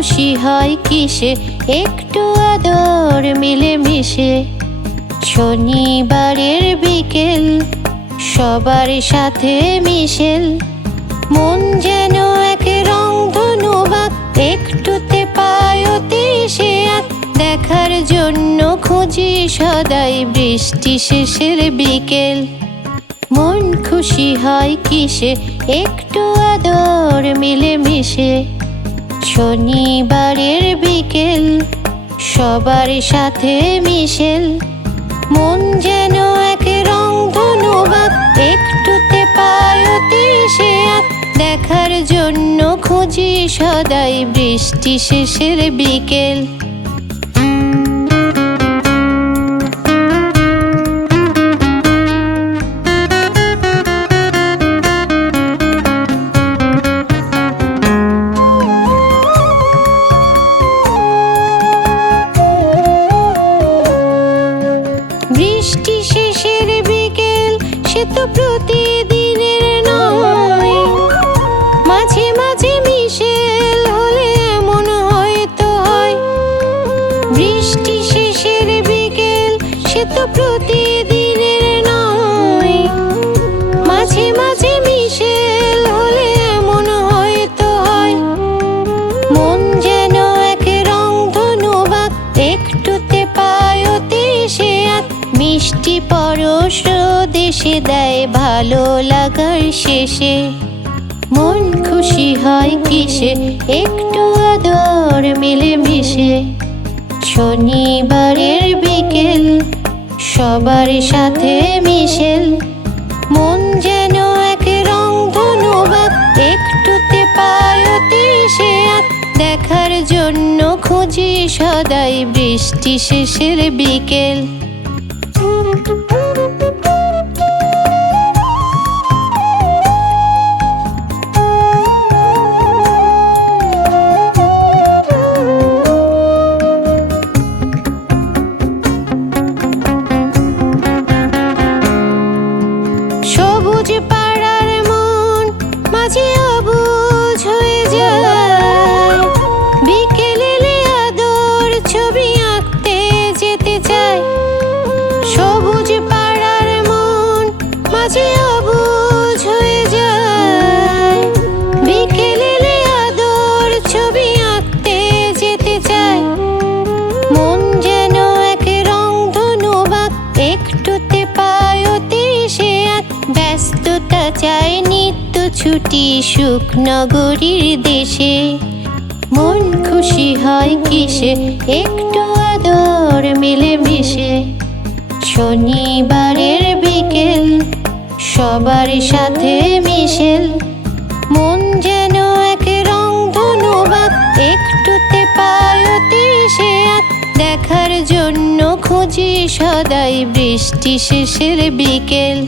খুশি হয় কিসে একটু আদর মিলেমিশে। শনিবারের বিকেল সবার সাথে মিশেল, মন যেন এক রংধনু বাঁক, একটুতে পায় অতি সে আঁক। দেখার জন্য খুঁজি সদাই বৃষ্টি শেষের বিকেল। মন খুশি হয় কিসে একটু আদর মিলেমিশে। শনিবারের বিকেল সবার সাথে মিশেল, মন যেন এক রংধনু বাঁক, একটুতে পায় অতি সে আঁক। দেখার জন্য খুঁজি সদাই বৃষ্টি শেষের বিকেল। বৃষ্টি শেষের বিকেল সে তো প্রতিদিনের নয়, মাঝে মাঝে মিশেল হলে এমন হয়তো হয়। বৃষ্টি শেষের বিকেল সে তো প্রতিদিনের নয়, মাঝে মাঝে মিশেল হলে এমন হয়তো হয়। মন যেন এক রংধনু বাঁক, একটুতে পায় অতি সে আঁক। মিষ্টি পরশ দেশে দেয় ভালো লাগার শেষে। মন খুশি হয় কিসে একটু আদর মিলেমিশে। শনিবারের বিকেল সবার সাথে মিশেল, মন যেন এক রংধনু বাঁক, একটুতে পায় অতি সে আঁক। দেখার জন্য খুঁজি সদাই বৃষ্টি শেষের বিকেল। সবুজ পাড়ার মন মাঝে অবুঝ হয়ে যায়, বিকেল এলে আদর ছবি আঁকতে যেতে চায়। সবুজ পাড়ার মন মাঝে অবুঝ হয়ে যায়, বিকেল এলে আদর ছবি আঁকতে যেতে চায়। মন যেন এক রংধনু বাঁক, একটুতে পায় অতি সে আঁক। ব্যস্ততা চায় নিত্য ছুটি সুখ নগরীর দেশে। মন খুশি হয় কিসে একটু আদর মিলেমিশে। শনিবারের বিকেল সবার সাথে মিশেল, মন যেন এক রংধনু বাঁক, একটুতে পায় অতি সে আঁক। দেখার জন্য খুঁজি সদাই বৃষ্টি শেষের বিকেল।